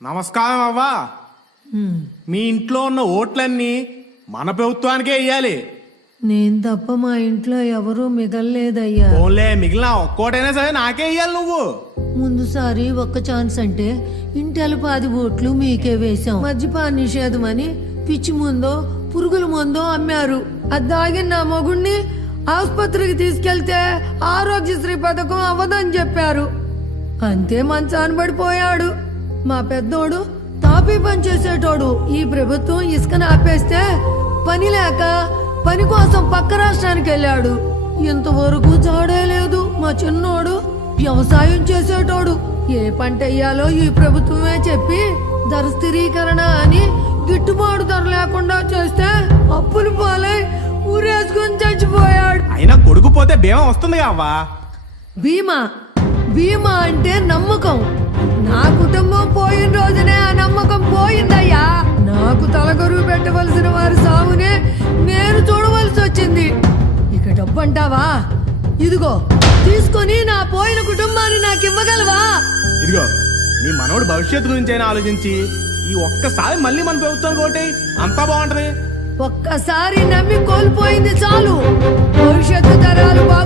నమస్కారం అవ్వా. మీ ఇంట్లో ఉన్న ఓట్లన్నీ మన ప్రభుత్వానికే ఇయ్యాలి. నేను తప్ప మా ఇంట్లో ఎవరూ మిగల్లేదయ్యా. ఓన్లే మిగిలిన ఒక్కోటైనా సరే నాకే ఇయ్యాలి నువ్వు. ముందుసారి ఒక్క ఛాన్స్ అంటే ఇంటెల 10 ఓట్లు మీకే వేశాం. మద్యపాన నిషేధం అని పిచ్చి ముందో పురుగుల ముందో అమ్మారు. అది దాగిన నా మొగుణ్ణి ఆసుపత్రికి తీసుకెళ్తే ఆరోగ్యశ్రీ పథకం అవ్వదని చెప్పారు. అంతే మంచాన పడిపోయాడు. మా పెద్దోడు తాపీ పని చేసేటోడు. ఈ ప్రభుత్వం ఇసుకను ఆపేస్తే పని లేక పని కోసం పక్క రాష్ట్రానికి వెళ్ళాడు. ఇంతవరకు జాడే లేదు. మా చిన్నోడు వ్యవసాయం చేసేటోడు. ఏ పంట వేయాలో ఈ ప్రభుత్వమే చెప్పి ధర స్థిరీకరణ అని గిట్టుబాటు ధర లేకుండా చేస్తే అప్పులు పాలై ఊరేసుకుని చచ్చిపోయాడు. అయినా కొడుకు పోతే బీమా వస్తుంది అవ్వా. బీమా బీమా అంటే నమ్మకం. నా కుటుంబం పోయిన రోజునే ఆ నమ్మకం పోయిందయ్యా. నాకు తలగొరువు పెట్టవలసిన వారి సాగునే నేను చూడవలసి వచ్చింది. ఇక డబ్బు అంటావా? ఇదిగో తీసుకొని నా పోయిన కుటుంబాన్ని నాకు ఇవ్వగలవా? ఇదిగో నీ మనోడు భవిష్యత్తు గురించి అయినా ఆలోచించి ఈ ఒక్కసారి మళ్ళీ మన ప్రభుత్వానికి ఓటే అంతా బాగుంటది. ఒక్కసారి నమ్మి కోల్పోయింది చాలు. భవిష్యత్తు తరాలు